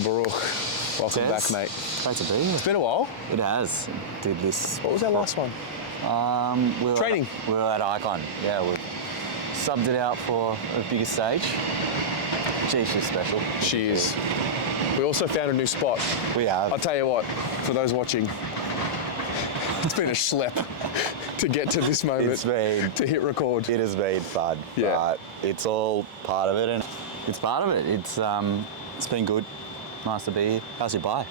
Jono Baruch. Welcome back, mate. Great to be here. It's been a while. It has. Did this. What was our last one? Training. We were at Icon. Yeah, we subbed it out for a bigger stage. Gee, she's special. She is. We also found a new spot. We have. I'll tell you what, for those watching, it's been a schlep to get to this moment. To hit record. It has been fun. Yeah. But it's all part of it, and it's part of it. It's been good. Nice to be here. How's your bye?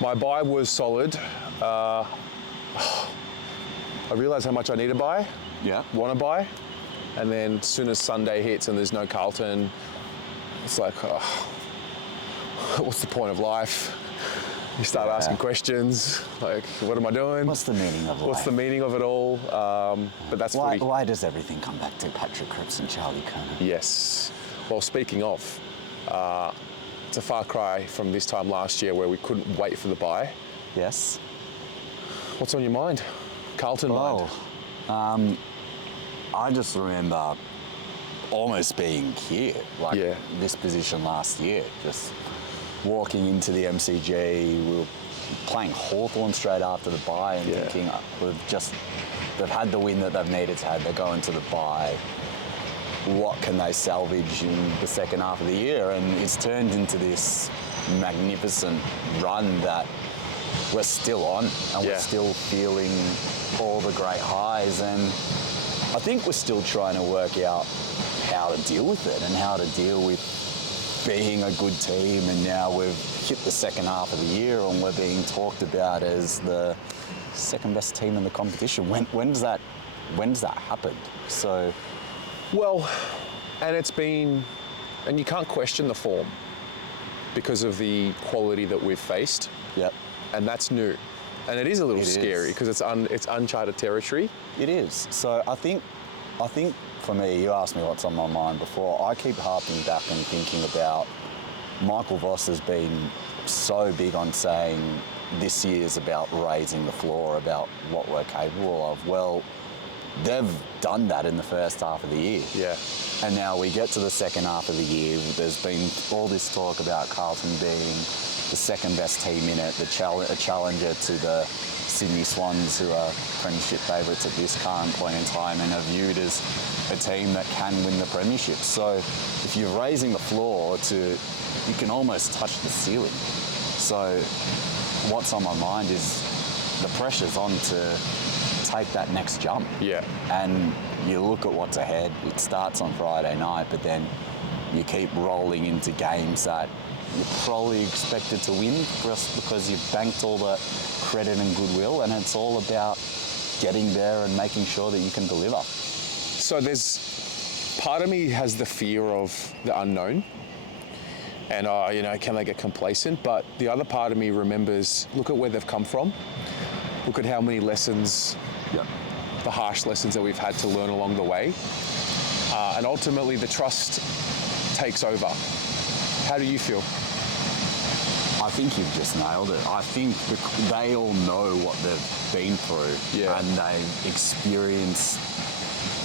My bye was solid. I realised how much I need to buy. Yeah. Want to buy. And then as soon as Sunday hits and there's no Carlton, it's like, what's the point of life? You start asking questions, like, what am I doing? What's the meaning of life? What's the meaning of it all? But that's why does everything come back to Patrick Cripps and Charlie Kerner? Yes. Well, speaking of, it's a far cry from this time last year where we couldn't wait for the bye. Yes. What's on your mind? Carlton mind? I just remember almost being here, this position last year, just walking into the MCG. We were playing Hawthorn straight after the bye and thinking they've had the win that they've needed to have. They're going to the bye. What can they salvage in the second half of the year? And it's turned into this magnificent run that we're still on, and we're still feeling all the great highs. And I think we're still trying to work out how to deal with it and how to deal with being a good team. And now we've hit the second half of the year and we're being talked about as the second best team in the competition. When does that happen? So, well, and you can't question the form because of the quality that we've faced. Yep. And that's new. And it is a little scary because it's uncharted territory. It is. So I think for me, you asked me what's on my mind before. I keep harping back and thinking about Michael Voss has been so big on saying this year's about raising the floor, about what we're capable of. Well, they've done that in the first half of the year. Yeah. And now we get to the second half of the year. There's been all this talk about Carlton being the second best team in it, a challenger to the Sydney Swans, who are premiership favourites at this current point in time and are viewed as a team that can win the premiership. So if you're raising the floor you can almost touch the ceiling. So what's on my mind is the pressure's on to take that next jump. Yeah. And you look at what's ahead. It starts on Friday night, but then you keep rolling into games that you're probably expected to win just because you've banked all the credit and goodwill, and it's all about getting there and making sure that you can deliver. So there's part of me has the fear of the unknown and, can they get complacent? But the other part of me remembers, look at where they've come from. Look at how many lessons, the harsh lessons that we've had to learn along the way. And ultimately the trust takes over. How do you feel? I think you've just nailed it. I think they all know what they've been through, and they've experienced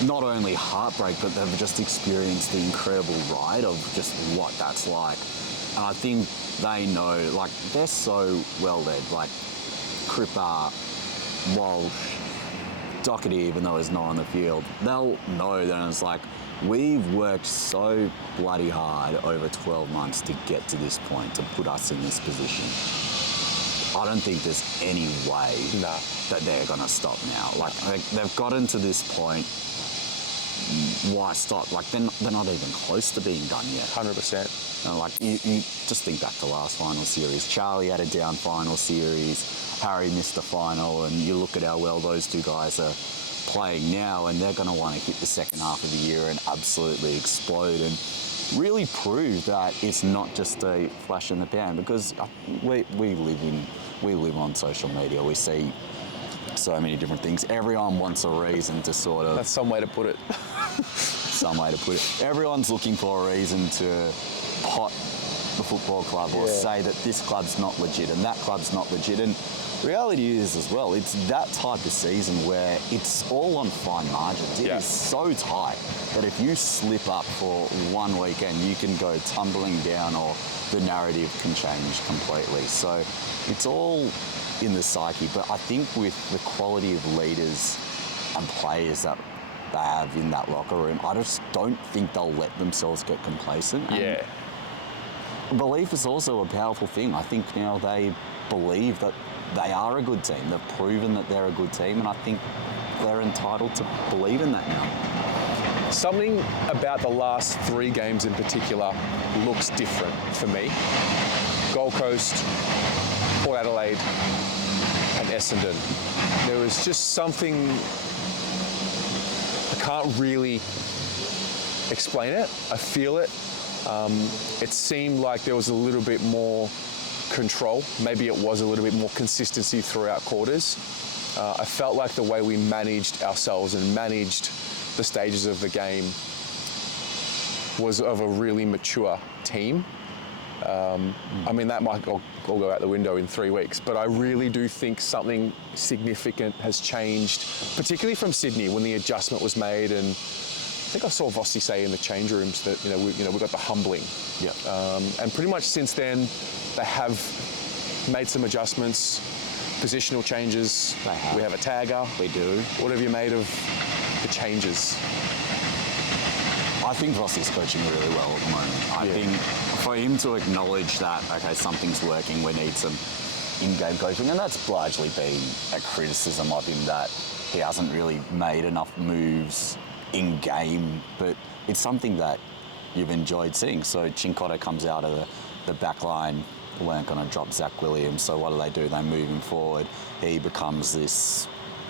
not only heartbreak, but they've just experienced the incredible ride of just what that's like. And I think they know, they're so well-led, Cripper, Walsh, Doherty, even though he's not on the field, they'll know that it's we've worked so bloody hard over 12 months to get to this point, to put us in this position. I don't think there's any way that they're going to stop now. They've gotten to this point. Why stop? They're not even close to being done yet. 100%. And you just think back to last final series. Charlie had a down final series. Harry missed the final, and you look at how well those two guys are playing now, and they're going to want to hit the second half of the year and absolutely explode and really prove that it's not just a flash in the pan, because we live on social media. We see so many different things. Everyone wants a reason to sort of... That's some way to put it. Some way to put it. Everyone's looking for a reason to pot the football club or say that this club's not legit and that club's not legit. And reality is as well, it's that type of season where it's all on fine margins. It is so tight that if you slip up for one weekend, you can go tumbling down or the narrative can change completely. So it's all in the psyche. But I think with the quality of leaders and players that they have in that locker room, I just don't think they'll let themselves get complacent. And belief is also a powerful thing. I think now they believe that they are a good team. They've proven that they're a good team, and I think they're entitled to believe in that now. Something about the last 3 games in particular looks different for me. Gold Coast, Port Adelaide, and Essendon. There was just something, I can't really explain it. I feel it. It seemed like there was a little bit more control. Maybe it was a little bit more consistency throughout quarters. I felt like the way we managed ourselves and managed the stages of the game was of a really mature team. I mean, that might all go out the window in 3 weeks, but I really do think something significant has changed, particularly from Sydney when the adjustment was made. And I think I saw Vossi say in the change rooms that we got the humbling. Yeah. And pretty much since then, they have made some adjustments, positional changes. They have. We have a tagger. We do. What have you made of the changes? I think Vossi's coaching really well at the moment. I think for him to acknowledge that, okay, something's working, we need some in-game coaching, and that's largely been a criticism of him that he hasn't really made enough moves in-game, but it's something that you've enjoyed seeing. So Cincotta comes out of the back line, they weren't going to drop Zach Williams, so what do? They move him forward. He becomes this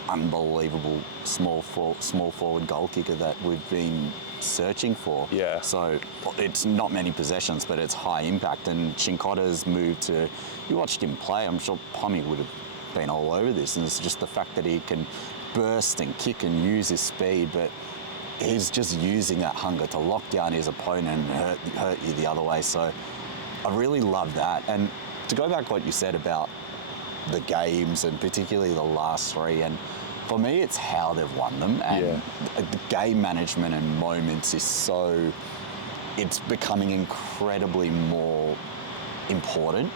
unbelievable small forward goal kicker that we've been searching for. Yeah. So it's not many possessions, but it's high impact. And Cincotta's moved to, you watched him play, I'm sure Pommy would have been all over this, and it's just the fact that he can burst and kick and use his speed, but he's just using that hunger to lock down his opponent and hurt you the other way. So I really love that. And to go back to what you said about the games and particularly the last 3, and for me it's how they've won them, and the game management and moments is so, it's becoming incredibly more important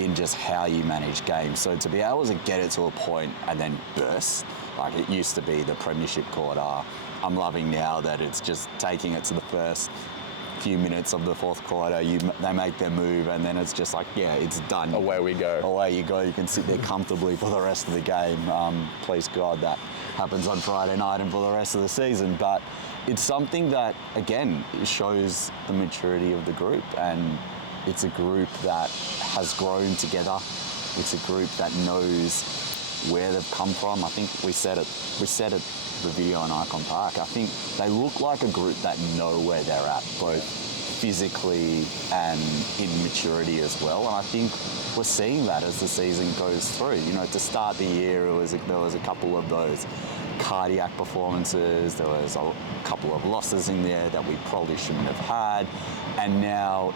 in just how you manage games. So to be able to get it to a point and then burst, like it used to be the premiership quarter, I'm loving now that it's just taking it to the first few minutes of the fourth quarter, they make their move, and then it's just like, it's done. Away we go. Away you go. You can sit there comfortably for the rest of the game. Please God that happens on Friday night and for the rest of the season. But it's something that, again, shows the maturity of the group, and it's a group that has grown together. It's a group that knows where they've come from. I think we said it the video in Icon Park. I think they look like a group that know where they're at, both physically and in maturity as well. And I think we're seeing that as the season goes through. To start the year, there was a couple of those cardiac performances. There was a couple of losses in there that we probably shouldn't have had. And now,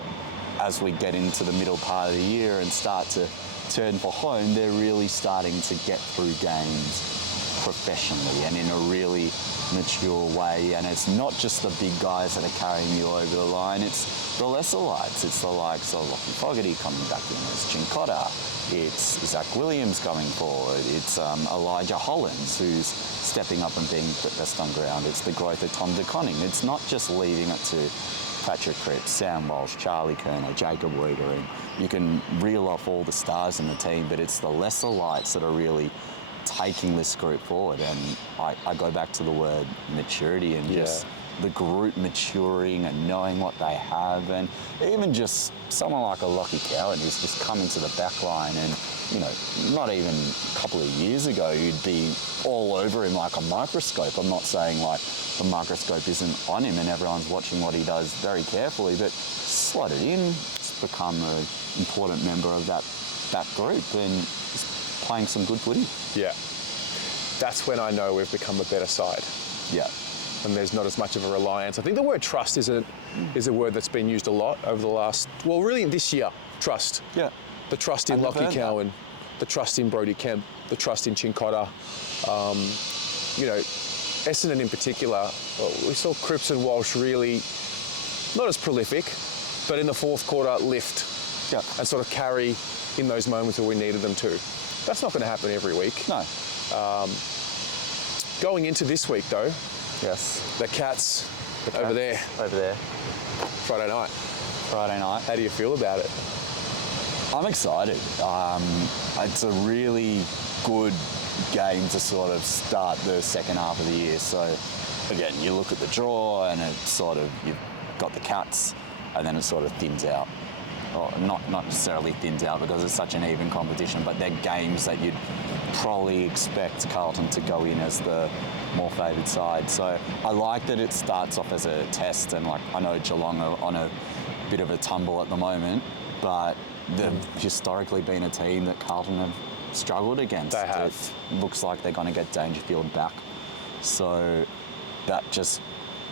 as we get into the middle part of the year and start to turn for home, they're really starting to get through games professionally and in a really mature way. And it's not just the big guys that are carrying you over the line, it's the lesser lights. It's the likes of Lockie Fogarty coming back in as Cincotta. It's Zach Williams going forward. It's Elijah Hollins who's stepping up and being the best on ground. It's the growth of Tom De Koning. It's not just leaving it to Patrick Cripps, Sam Walsh, Charlie Kerner, Jacob Wiedering. You can reel off all the stars in the team, but it's the lesser lights that are really taking this group forward. And I go back to the word maturity and just the group maturing and knowing what they have. And even just someone like a Lockie Cowan who's just come into the back line, and not even a couple of years ago you'd be all over him like a microscope. I'm not saying like the microscope isn't on him and everyone's watching what he does very carefully, but slotted in, it's become an important member of that group and he's playing some good footy. Yeah. That's when I know we've become a better side. Yeah. And there's not as much of a reliance. I think the word trust is a word that's been used a lot over the last, really this year, trust. Yeah. The trust in Lockie Cowan, the the trust in Brodie Kemp, the trust in Chincotta. Essendon in particular, we saw Cripps and Walsh really, not as prolific, but in the fourth quarter lift and sort of carry in those moments where we needed them to. That's not going to happen every week. No. Going into this week, though, yes, the Cats over there. Friday night. How do you feel about it? I'm excited. It's a really good game to sort of start the second half of the year. So, again, you look at the draw and it's sort of, you've got the Cats and then it sort of thins out. Well, not necessarily thins out because it's such an even competition, but they're games that you'd probably expect Carlton to go in as the more favoured side. So I like that it starts off as a test, and like I know Geelong are on a bit of a tumble at the moment, but they've historically been a team that Carlton have struggled against. They have. It looks like they're going to get Dangerfield back. So that just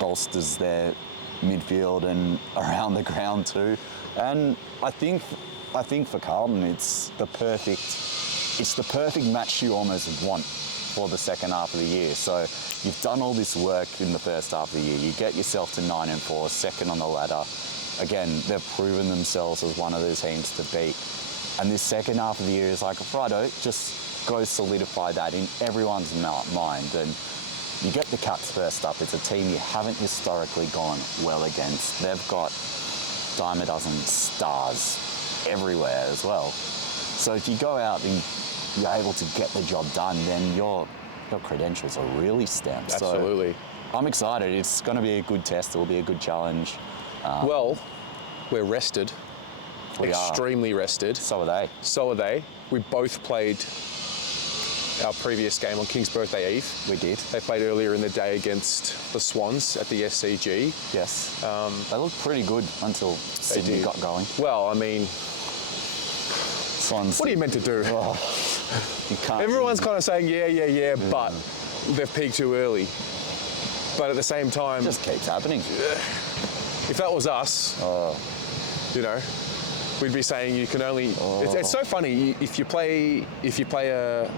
bolsters their midfield and around the ground too. And I think for Carlton, it's the perfect match you almost want for the second half of the year. So you've done all this work in the first half of the year. You get yourself to 9-4, second on the ladder. Again, they've proven themselves as one of those teams to beat. And this second half of the year is like, righto, just go solidify that in everyone's mind. And you get the Cats first up. It's a team you haven't historically gone well against. They've got dime a dozen stars everywhere as well. So if you go out and you're able to get the job done, then your credentials are really stamped. Absolutely. So I'm excited. It's going to be a good test. It will be a good challenge. Well, we're rested. Extremely rested. So are they. We both played our previous game on King's Birthday Eve. We did. They played earlier in the day against the Swans at the SCG. Yes. They looked pretty good until Sydney got going. Well, I mean, Swans. what are you meant to do? Oh, you can't. Everyone's kind of saying, but they've peaked too early. But at the same time, It just keeps happening. if that was us, we'd be saying you can only. It's so funny if you play a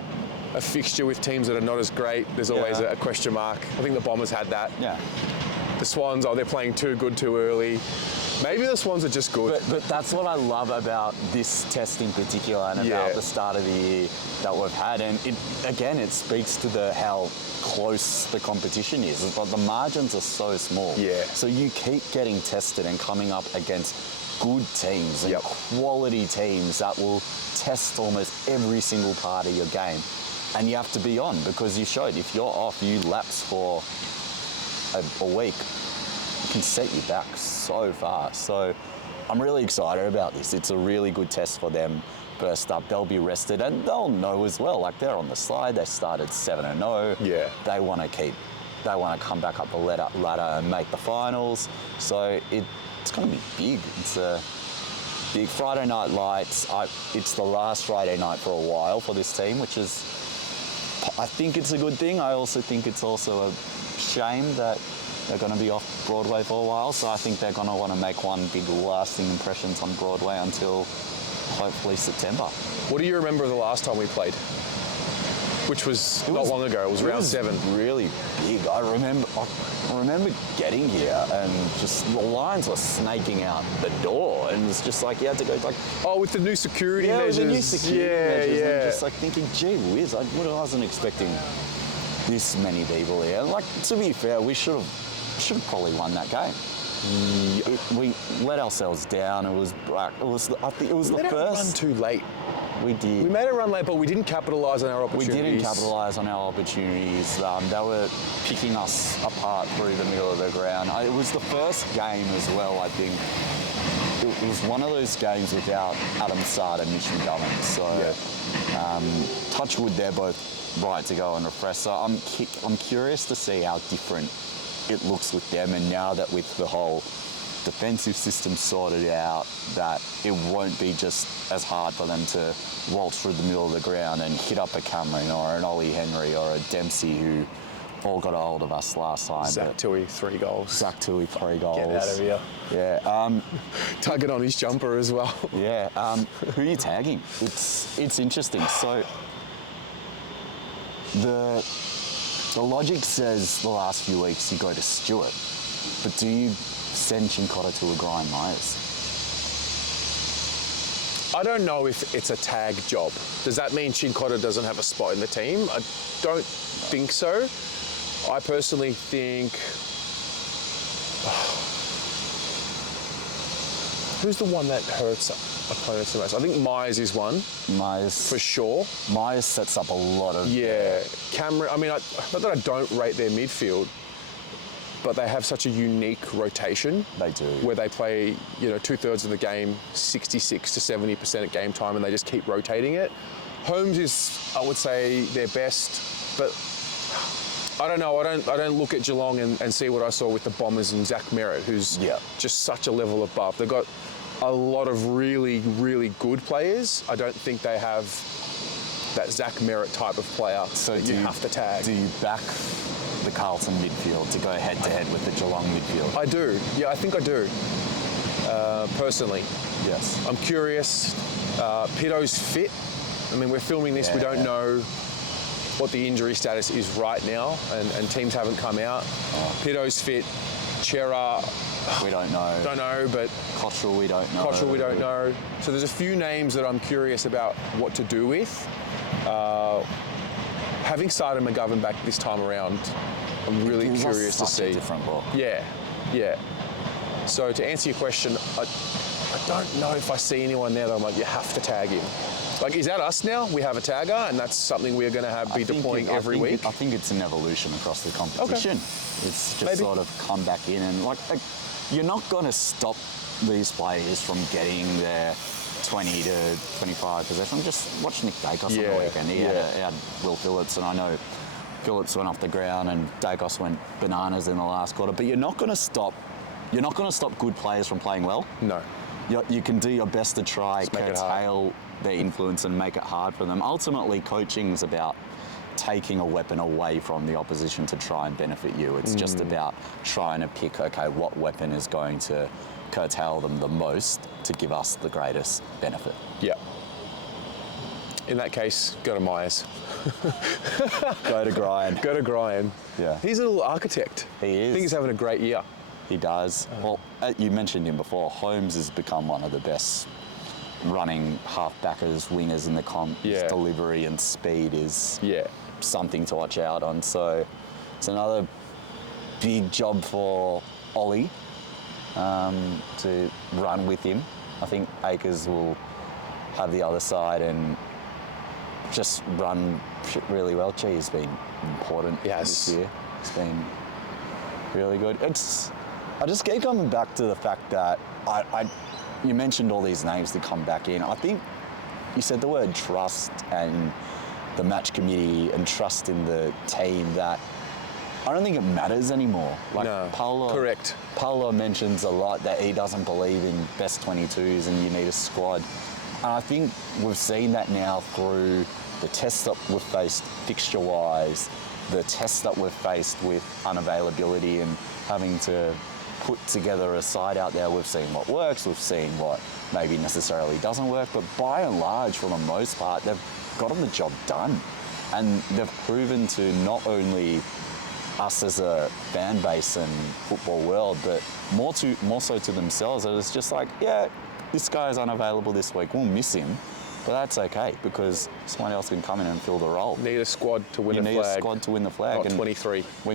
fixture with teams that are not as great. There's always a question mark. I think the Bombers had that. Yeah. The Swans, they're playing too good too early. Maybe the Swans are just good. But that's what I love about this test in particular and about the start of the year that we've had. And it speaks to how close the competition is. But the margins are so small. Yeah. So you keep getting tested and coming up against good teams and quality teams that will test almost every single part of your game. And you have to be on because you showed if you're off, you lapse for a week, it can set you back so far. So I'm really excited about this. It's a really good test for them. First up, they'll be rested and they'll know as well. Like they're on the slide. They started 7-0. Yeah. They want to come back up the ladder and make the finals. So it's going to be big. It's a big Friday Night Lights. It's the last Friday night for a while for this team, which is, I think it's a good thing. I also think it's also a shame that they're going to be off Broadway for a while. So I think they're going to want to make one big lasting impressions on Broadway until hopefully September. What do you remember of the last time we played? Which was not long ago. It was round 7. Really big. I remember getting here and just the lines were snaking out the door, and it's just like you had to go like. Oh, with the new security measures. With the new security measures. Yeah. And just like thinking, gee whiz, I wasn't expecting this many people here. Like to be fair, we should have probably won that game. We let ourselves down. I think it was the first. Run too late. We did. We made it run late, but we didn't capitalise on our opportunities. We didn't capitalise on our opportunities. They were picking us apart through the middle of the ground. It was the first game as well, I think. It was one of those games without Adam Sard and Mitch McGovern. So, touch wood, they're both right to go and refresh. So I'm curious to see how different it looks with them. And now that with the whole defensive system sorted out, that it won't be just as hard for them to waltz through the middle of the ground and hit up a Cameron or an Ollie Henry or a Dempsey who all got a hold of us last time. Zach Tui, 3 goals. Zach Tui, 3 goals. Get out of here. Yeah. Tugging on his jumper as well. Yeah. Who are you tagging? It's interesting. So the logic says the last few weeks you go to Stewart, but do you send Cincotta to a Brian Myers? I don't know if it's a tag job. Does that mean Cincotta doesn't have a spot in the team? I don't think so. I personally think... Who's the one that hurts opponents the most? I think Myers is one. Myers. For sure. Myers sets up a lot of... Yeah. Cameron, I mean, not that I don't rate their midfield, but they have such a unique rotation. They do. Where they play, 2/3 of the game, 66 to 70% at game time, and they just keep rotating it. Holmes is, I would say, their best, but I don't know. I don't look at Geelong and see what I saw with the Bombers and Zach Merritt, who's just such a level above. They've got a lot of really, really good players. I don't think they have that Zach Merritt type of player that you have to tag. Do you back the Carlton midfield to go head-to-head with the Geelong midfield? I do. Yeah, I think I do. Personally. Yes. I'm curious. Pito's fit. I mean, we're filming this. We don't know what the injury status is right now, and teams haven't come out. Pito's fit. Chera, we don't know. Don't know, but... Cottrell, we don't know. Cottrell, we don't know. So there's a few names that I'm curious about what to do with. Having Sada McGovern back this time around, I'm really curious to see. A different look. Yeah. So to answer your question, I don't know if I see anyone there that I'm like, you have to tag him. Like, is that us now? We have a tagger, and that's something we're going to be deploying every week? I think it's an evolution across the competition. Okay. It's just sort of come back in and, like you're not going to stop these players from getting their 20 to 25 possession. Just watch Nick Dacos on the weekend. He had Will Phillips, and I know Phillips went off the ground and Dacos went bananas in the last quarter. But you're not going to stop good players from playing well. No. You can do your best to try curtail their influence and make it hard for them. Ultimately, coaching is about taking a weapon away from the opposition to try and benefit you. It's just about trying to pick, what weapon is going to curtail them the most to give us the greatest benefit. Yeah. In that case, go to Myers. Go to Grian. Go to Grian. Yeah. He's a little architect. He is. I think he's having a great year. He does. Well, you mentioned him before. Holmes has become one of the best running half-backers, wingers in the comp. His delivery and speed is something to watch out on. So it's another big job for Ollie to run with him. I think Akers will have the other side and just run really well. Gee, he's been important this year. It's been really good. I just keep coming back to the fact that you mentioned all these names that come back in. I think you said the word trust and the match committee and trust in the team that I don't think it matters anymore. No, correct. Paolo mentions a lot that he doesn't believe in best 22s and you need a squad. And I think we've seen that now through the tests that we've faced fixture-wise, the tests that we've faced with unavailability and having to put together a side out there. We've seen what works, we've seen what maybe necessarily doesn't work, but by and large, for the most part, they've gotten the job done. And they've proven to not only us as a fan base and football world, but more so to themselves. It's just like, this guy is unavailable this week. We'll miss him, but that's okay because someone else can come in and fill the role. Need a squad to win the flag. You need a squad to win the flag. Not 23. We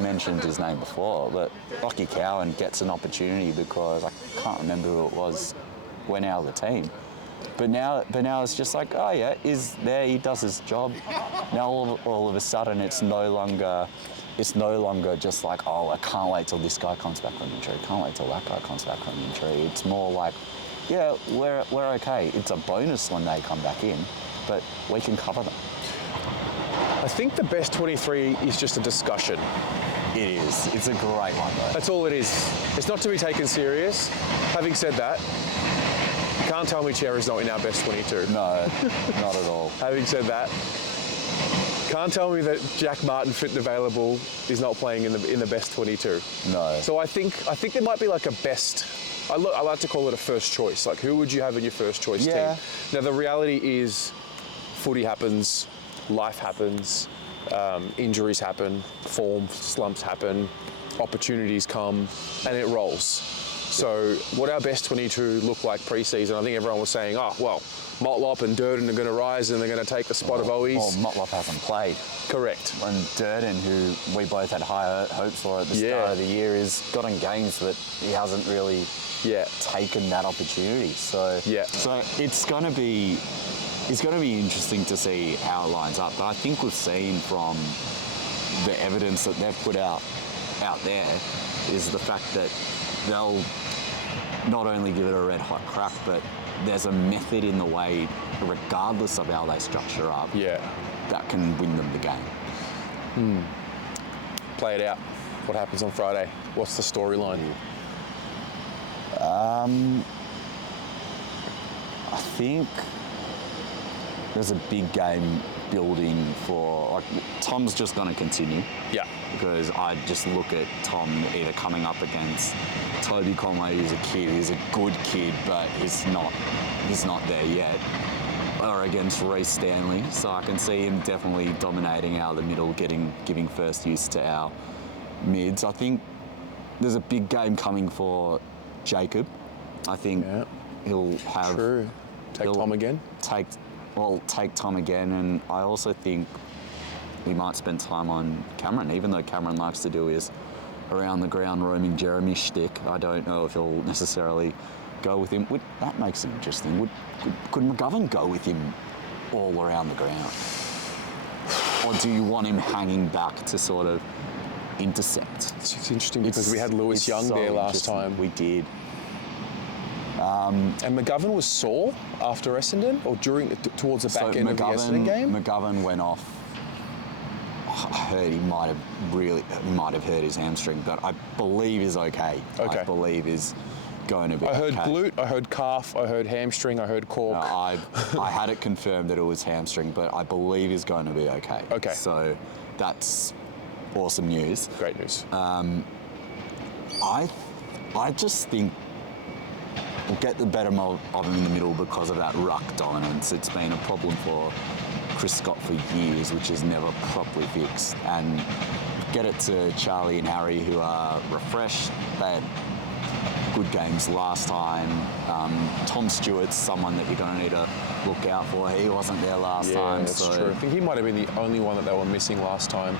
mentioned his name before, but Lockie Cowan gets an opportunity because I can't remember who it was, went out of the team. But now it's just like, he's there, he does his job. Now all of a sudden it's no longer just like, I can't wait till this guy comes back from injury, can't wait till that guy comes back from injury. It's more like, we're okay. It's a bonus when they come back in, but we can cover them. I think the best 23 is just a discussion. It is. It's a great one, though. That's all it is. It's not to be taken serious. Having said that, you can't tell me Chera's not in our best 22. No, not at all. Having said that, can't tell me that Jack Martin, fit and available, is not playing in the best 22. No. So I think there might be like a best. I like to call it a first choice. Like, who would you have in your first choice team? Now the reality is, footy happens, life happens, injuries happen, form slumps happen, opportunities come, and it rolls. So what our best 22 look like pre-season, I think everyone was saying, oh, well, Motlop and Durden are going to rise and they're going to take the spot of Owies. Well, Motlop hasn't played. Correct. And Durden, who we both had high hopes for at the start of the year, has got in games, but he hasn't really taken that opportunity. So it's going to be interesting to see how it lines up. But I think we've seen from the evidence that they've put out there is the fact that they'll not only give it a red hot crack, but there's a method in the way, regardless of how they structure up, that can win them the game. Play it out. What happens on Friday? What's the storyline? I think there's a big game building for, like, Tom's just going to continue. Yeah. Because I just look at Tom either coming up against Toby Conway, who's a kid, he's a good kid, but he's not there yet, or against Reece Stanley. So I can see him definitely dominating out of the middle, giving first use to our mids. I think there's a big game coming for Jacob. I think he'll have... True. Take Tom again? Take Tom again, and I also think he might spend time on Cameron, even though Cameron likes to do his around the ground roaming Jeremy shtick. I don't know if he'll necessarily go with him. That makes it interesting. Could McGovern go with him all around the ground? Or do you want him hanging back to sort of intercept? It's interesting because we had Lewis Young there last time. We did. And McGovern was sore after Essendon, or towards the back end of the Essendon game? McGovern went off. I heard he might have hurt his hamstring, but I believe is okay. I believe is going to be I heard glute, I heard calf, I heard hamstring, I heard cork. No, I had it confirmed that it was hamstring, but I believe is going to be okay. Okay. So that's awesome news. Great news. I just think we'll get the better of him in the middle because of that ruck dominance. It's been a problem for Chris Scott for years, which is never properly fixed. And get it to Charlie and Harry, who are refreshed. They had good games last time. Tom Stewart's someone that you're going to need to look out for. He wasn't there last time. That's true. I think he might have been the only one that they were missing last time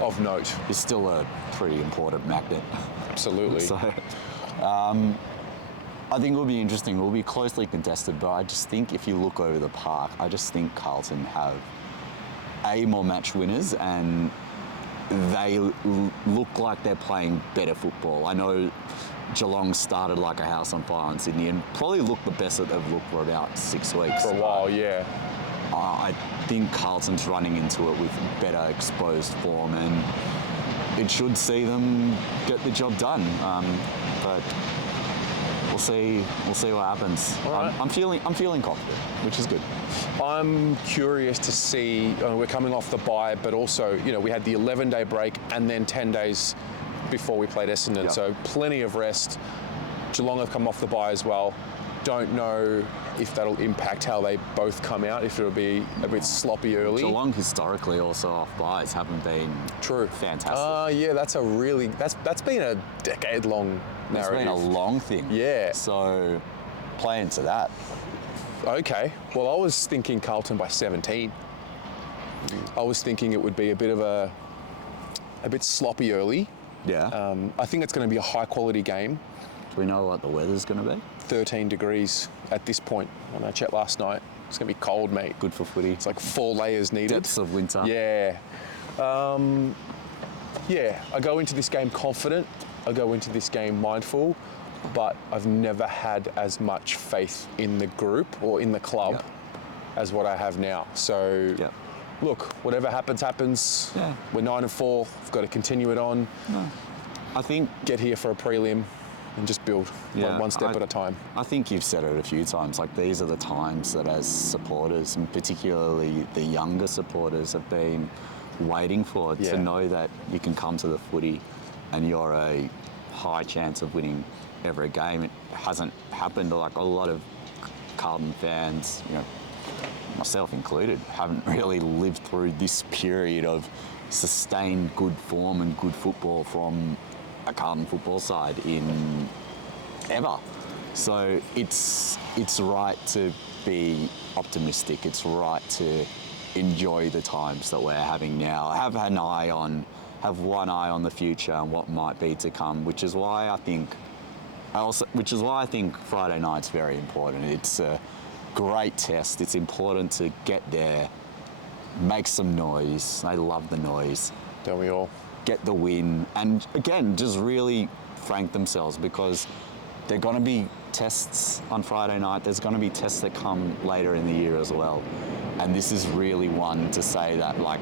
of note. He's still a pretty important magnet. Absolutely. So, I think it'll be interesting. It'll be closely contested, but I just think if you look over the park, I just think Carlton have more match winners, and they look like they're playing better football. I know Geelong started like a house on fire in Sydney and probably looked the best that they've looked for about 6 weeks. For a while, yeah. I think Carlton's running into it with better exposed form, and it should see them get the job done. But we'll see what happens. Right. I'm feeling confident, which is good. I'm curious to see. We're coming off the bye, but also, we had the 11-day break and then 10 days before we played Essendon, so plenty of rest. Geelong have come off the bye as well. Don't know if that'll impact how they both come out, if it'll be a bit sloppy early. Geelong historically also off byes haven't been fantastic. Yeah, that's been a decade-long narrative. It's been a long thing. Yeah. So play into that. Okay. Well, I was thinking Carlton by 17. I was thinking it would be a bit sloppy early. Yeah. I think it's going to be a high-quality game. Do we know what the weather's going to be? 13 degrees at this point. When I checked last night, it's going to be cold, mate. Good for footy. It's like 4 layers needed. Depths of winter. Yeah. I go into this game confident. I go into this game mindful, but I've never had as much faith in the group or in the club as what I have now. So, look, whatever happens, happens. Yeah. We're 9-4. We've got to continue it on. No. I think get here for a prelim and just build one step at a time. I think you've said it a few times, like these are the times that as supporters, and particularly the younger supporters, have been waiting for, Yeah. to know that you can come to the footy and you're a high chance of winning every game. It hasn't happened. Like a lot of Carlton fans, you know, myself included, haven't really lived through this period of sustained good form and good football from a Carlton football side in ever. So it's right to be optimistic. It's right to enjoy the times that we're having now. Have one eye on the future and what might be to come, which is why I think Friday night's very important. It's a great test. It's important to get there, make some noise. They love the noise. Don't we all? Get the win, and again, just really frank themselves, because there are going to be tests on Friday night. There's going to be tests that come later in the year as well. And this is really one to say that, like,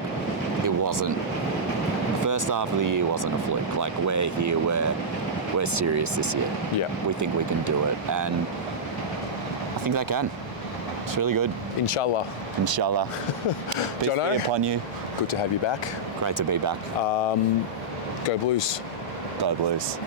it wasn't, the first half of the year wasn't a fluke. Like, we're here, we're serious this year. Yeah. We think we can do it. And I think they can. It's really good. Inshallah. Inshallah. Peace Jono, be upon you. good to have you back. Great to be back. Go Blues. Go Blues.